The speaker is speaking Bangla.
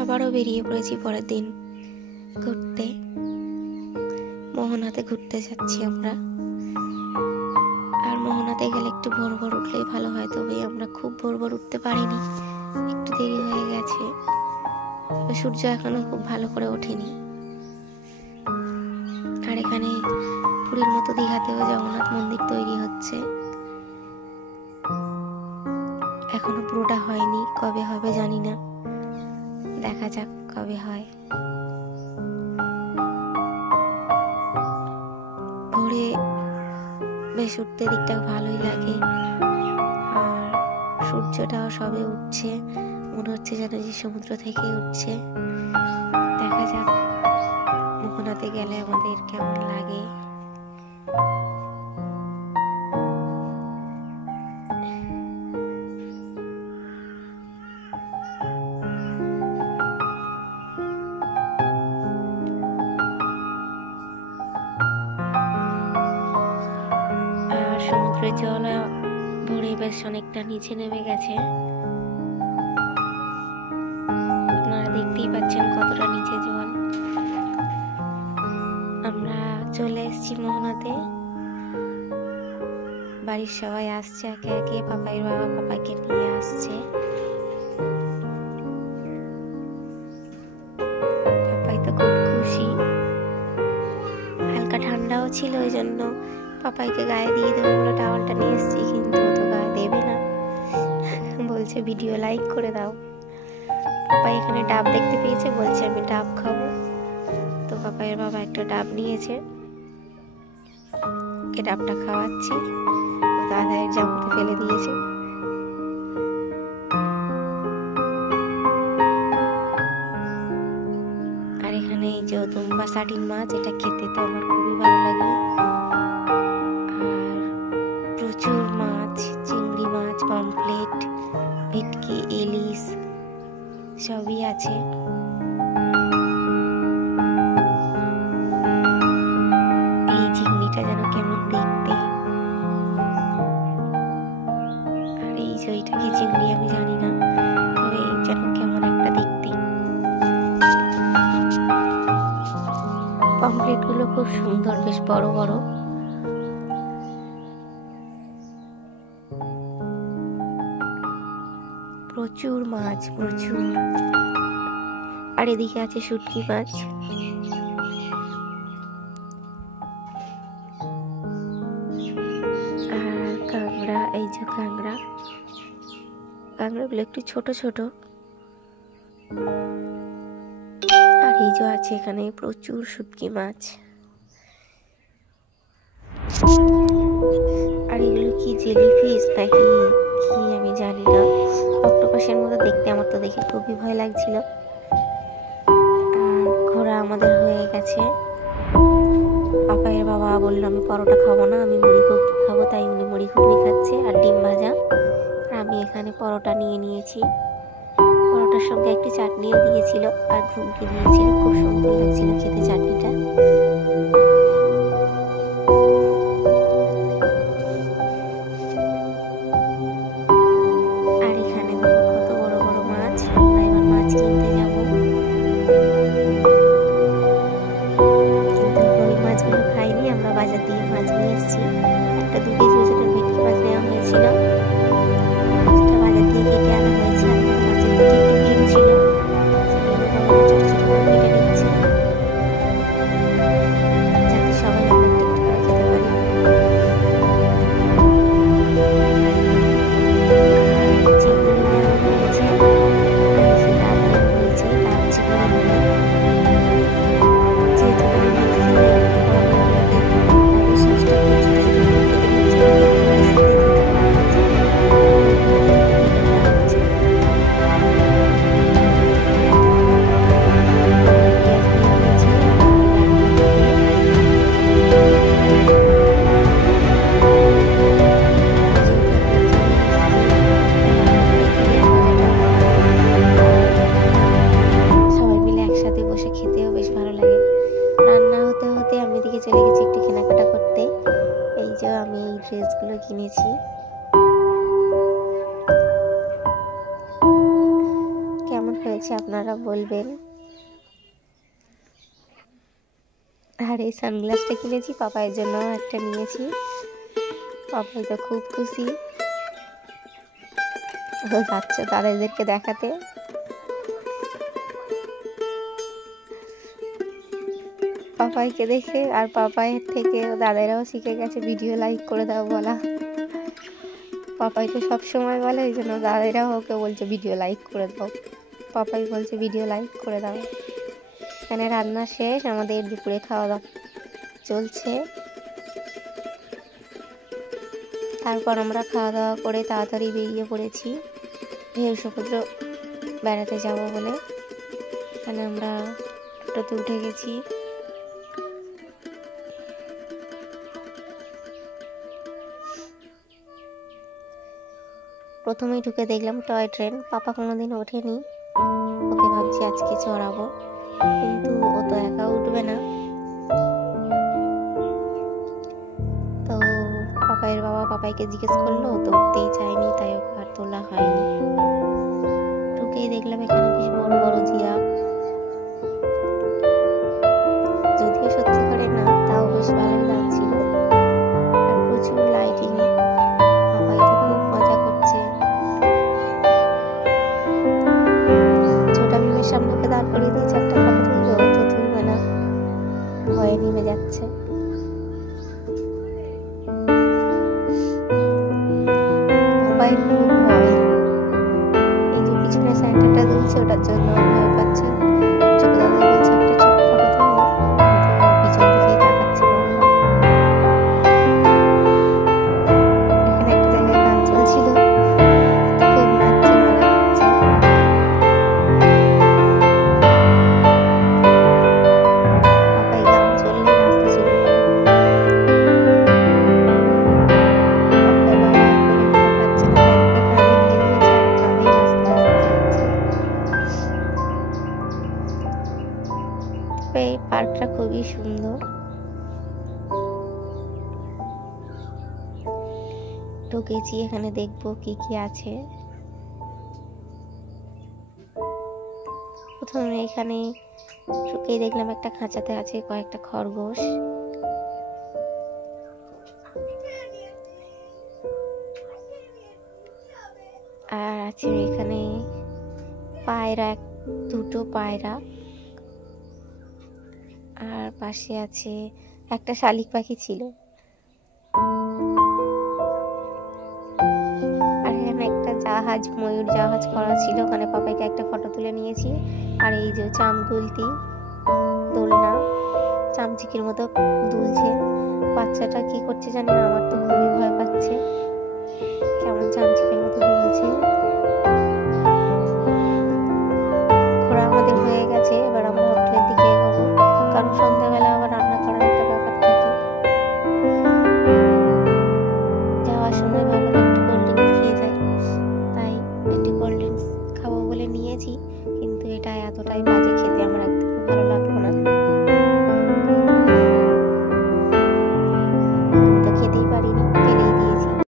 আবারও বেরিয়ে পড়েছি পরের দিন ঘুরতে। মোহনাতে ঘুরতে যাচ্ছি আমরা। আর মোহনাতে গেলে একটু ভোর ভোর উঠলেই ভালো হয়, তবে আমরা খুব ভোর ভোর উঠতে পারিনি, একটু দেরি হয়ে গেছে। সূর্য এখনো খুব ভালো করে ওঠেনি। আর এখানে পুরীর মতো দীঘাতেও জগন্নাথ মন্দির তৈরি হচ্ছে, এখনো পুরোটা হয়নি, কবে হবে জানি না, দেখা যাক কবে হয়। ভোরে বেশ উঠতে দিকটা ভালোই লাগে, আর সূর্যটাও সবে উঠছে, মনে হচ্ছে যেন যে সমুদ্র থেকেই উঠছে। দেখা যাক মোহনাতে গেলে আমাদের কেমন লাগে। সমুদ্রের জল ভোরে বেশ অনেকটা নিচে নেমে গেছে, আপনারা দেখতেই পাচ্ছেন কতটা নিচে জল। আমরা চলে এসেছি মোহনাতে। বাড়ির সবাই আসছে একে একে, পাপাইয়ের বাবা পাপাইকে নিয়ে আসছে। পাপাই তো খুব খুশি, হালকা ঠান্ডাও ছিল, ওই জন্য পাপাইকে গায়ে দিয়ে দেবো বলে টাওয়ালটা নিয়ে এসেছি, কিন্তু ও তো গায়ে দেবে না, বলছে ভিডিও লাইক করে দাও। পাপাই এখানে ডাব দেখতে পেয়েছে, বলছে আমি ডাব খাবো। তো পাপাইয়ের বাবা একটা ডাব নিয়েছে, ওকে ডাবটা খাওয়াচ্ছি, ও তো আধারের জামুতে ফেলে দিয়েছে। আর এখানে এই যে দুম্বা সাটিন মাছ, এটা খেতে তো আমার খুবই ভালো লাগে। প্রচুর মাছ, চিংড়ি মাছ, পমফ্লেট, ভেটকি, ইলিশ সবই আছে। এই চিংড়িটা যেন কেমন দেখতে, আর এই যে ওইটা কি চিংড়ি আমি জানি না, তবে যেন কেমন একটা দেখতে। পমফ্লেট গুলো খুব সুন্দর, বেশ বড় বড়। প্রচুর মাছ, প্রচুর। আর এদিকে আছে শুটকি মাছ। আর কাঁকড়া, এই যে কাঁকড়াগুলো একটু ছোট ছোট। আর এই যে আছে এখানে প্রচুর শুটকি মাছ। আর এগুলো কি জেলিফিশ নাকি কি আমি জানি না, অক্টোপাসের মতো দেখতে, আমার তো দেখে খুবই ভয় লাগছিল। আর ঘোরা আমাদের হয়ে গেছে। পাপাইয়ের বাবা বললো আমি পরোটা খাবো না, আমি মুড়ি ঘুগনি খাবো, তাই উনি মুড়ি ঘুগনি খাচ্ছে আর ডিম ভাজা। আর আমি এখানে পরোটা নিয়ে নিয়েছি, পরোটার সঙ্গে একটু চাটনিও দিয়েছিল আর ঘুগনি দিয়েছিল, খুব সুন্দর লাগছিল খেতে চাটনিটা। একটা 2 কেজি ওজনের ভেটকি মাছ নেওয়া হয়েছিল, সেটা বাজার দিয়ে কেটে আনা হয়েছে। মাছের পেটে একটু ডিম ছিল, ছোট ছোট করে কেটে নিচ্ছি যাতে সবাই আমরা একটু একটু করে খেতে পারি। চিংড়ি নেওয়া হয়েছে, সেটা আলাদা হয়েছে। হয়েছে আপনারা বলবেন। আর এই সানগ্লাসটা কিনেছি পাপাইয়ের জন্য একটা নিয়েছি। পাপাই তো খুব খুশি, ও যাচ্ছে দাদাদেরকে দেখাতে। পাপাইকে দেখে আর পাপাইয়ের থেকে দাদারাও শিখে গেছে ভিডিও লাইক করে দাও বলা। পাপাই তো সবসময় বলে, ওই জন্য দাদারাও ওকে বলছে ভিডিও লাইক করে দাও। পাপাই বলছে ভিডিও লাইক করে দাও। এখানে রান্না শেষ, আমাদের দুপুরে খাওয়া দাওয়া চলছে। তারপর আমরা খাওয়া দাওয়া করে তাড়াতাড়ি বেরিয়ে পড়েছি ঢেউ সমুদ্র বেড়াতে যাব বলে। এখানে আমরা টোটোতে উঠে গেছি। প্রথমেই ঢুকে দেখলাম টয় ট্রেন। পাপা কোনোদিন ওঠেনি, ওকে ভাবছি আজকে চড়াবো, কিন্তু ও তো একা উঠবে না। তো পাপাইয়ের বাবা পাপাইকে জিজ্ঞেস করলো, তো উঠতেই চায়নি, তাই ওকে আর তোলা হয়নি। ঢুকেই দেখলাম এখানে বেশ বড় বড় জিরাফ, যদিও সত্যিকারের না, তাও বেশ ভালোই লাগছিল। আর প্রচুর লাইটিং, পাপাই তো খুব মজা করছে। ছোটা মিমের সামনে ওকে দাঁড় করিয়ে দিয়েছে, একটা ফটো তুলবে, ও তো তুলবে না, ভয়ে নেমে যাচ্ছে। পাপাইয়ের খুব ভয়, এই যে পিছনে সাইকেলটা দুলছে ওটার জন্য ভয় পাচ্ছে। ছোট দাদা বলছে একটা ছোট ফটো তুলবো, পিছন দিকেই তাকাচ্ছে। এখানে একটা জায়গায় গান চলছিল, খুব নাচছে, মজা হচ্ছে। পাপাই গান চললে নাচতে শুরু করে। পাপাই বাবা কোলে নিতে পারছে না, তাই ওকে কাঁধে নিয়ে নিয়েছে আর কাঁধেই নাচতে নাচতে যাচ্ছে। তবে এই পার্কটা খুবই সুন্দর। ঢুকেছি, এখানে দেখবো কি কি আছে। প্রথমে এখানে ঢুকেই দেখলাম একটা খাঁচাতে আছে কয়েকটা খরগোশ। আর আছে এখানে পায়রা, দুটো পায়রা। আর পাশে আছে একটা শালিক পাখি ছিল। আর এখানে একটা জাহাজ, ময়ূর জাহাজ করা ছিল, ওখানে পাপাইকে একটা ফটো তুলে নিয়েছি। আর এই যে চামগুলতি দোলনা, চামচিকির মতো দুলছে। বাচ্চাটা কি করছে জানি না, আমার তো খুবই ভয় পাচ্ছে, কেমন চামচিকের মতো দুলছে। ঘোরা আমাদের হয়ে গেছে, এবার আমরা হোটেলের দিকে এগোবো, কারণ সন্ধ্যাবেলা আবার রান্না করার একটা ব্যাপার থাকে। যাওয়ার সময় ভাবলাম একটু কোল্ড ড্রিঙ্কস খেয়ে যাই, তাই একটু কোল্ড ড্রিঙ্কস খাবো বলে নিয়েছি, কিন্তু এটা এতটাই বাজে, খেতে আমার একদম ভালো লাগলো।